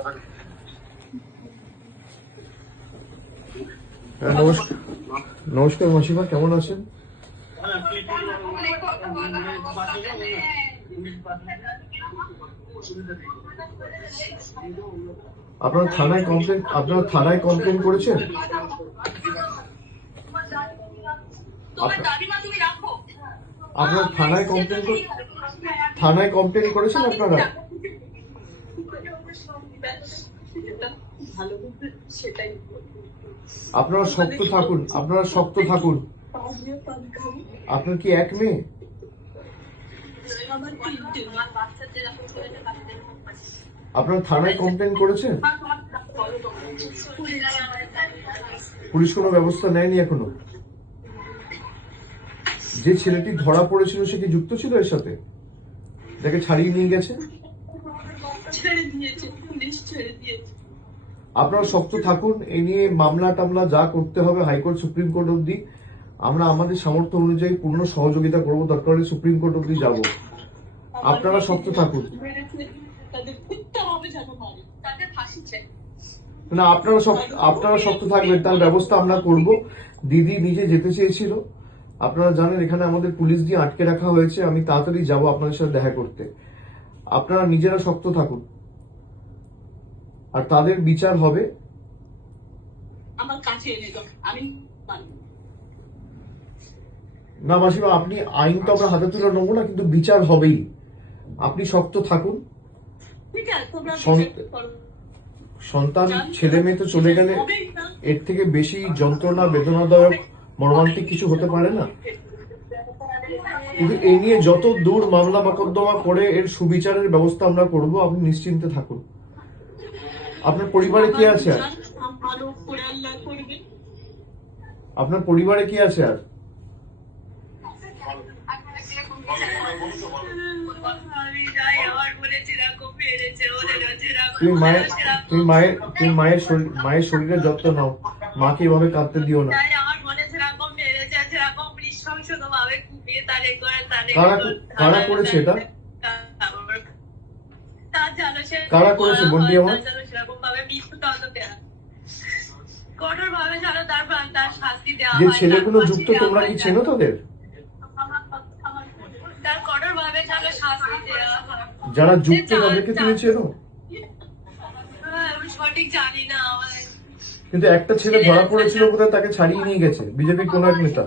হ্যাঁ, নমস্কার মাসিমা, কেমন আছেন? আপনারা থানায় কমপ্লেন করেছেন? আপনার থানায় কমপ্লেন করেছেন আপনারা? আপনারা শক্ত থাকুন। আপনার কি এক মেয়ে? আপনারা থানায় কমপ্লেন করেছেন? পুলিশ কোনো ব্যবস্থা নেয়নি এখনো? যে ছেলেটি ধরা পড়েছিল সে কি যুক্ত ছিল এর সাথে? যাকে ছাড়িয়ে নিয়ে গেছে? আপনারা শক্ত থাকুন। এই নিয়ে মামলা টামলা যা করতে হবে হাইকোর্ট সুপ্রিম কোর্ট অব্দি আমরা আমাদের সামর্থ্য অনুযায়ী পূর্ণ সহযোগিতা করবো। দরকার হলে সুপ্রিম কোর্ট অব্দি যাব। আপনারা শক্ত থাকুন। না, আপনারা শক্ত থাকবেন, তার ব্যবস্থা আমরা করব। দিদি নিজে যেতে চেয়েছিল, আপনারা জানেন এখানে আমাদের পুলিশ দিয়ে আটকে রাখা হয়েছে। আমি তাড়াতাড়ি যাব আপনাদের সাথে দেখা করতে। আপনারা নিজেরা শক্ত থাকুন, আর তাদের বিচার হবে। না মাসিমা, আপনি আইন তো আমরা হাতে তুলে নেবো না, কিন্তু বিচার হবেই। আপনি শক্ত থাকুন। সন্তান ছেলে মেয়ে তো চলে গেলে এর থেকে বেশি যন্ত্রণা, বেদনাদায়ক, মর্মান্তিক কিছু হতে পারে না। কিন্তু এ নিয়ে যত দূর মামলা মোকদ্দমা করে এর সুবিচারের ব্যবস্থা আমরা করব। আপনি নিশ্চিন্তে থাকুন। আপনার পরিবারে কি আছে আর? আপনার পরিবারে কি আছে আর? তুমি মায়ের শরীরের যত্ন নাও। মাকে এভাবে কাঁদতে দিও না। কারা করেছে এটা? কারা করেছে বন্ডি আমার? যে ছেলেগুলো যুক্ত, তোমরা কি চেনো তাদের? যারা যুক্ত তাদেরকে তুমি চেনো? কিন্তু একটা ছেলে ধরা পড়েছিল বোধহয়, তাকে ছাড়িয়ে নিয়ে গেছে বিজেপির কোন এক নেতা।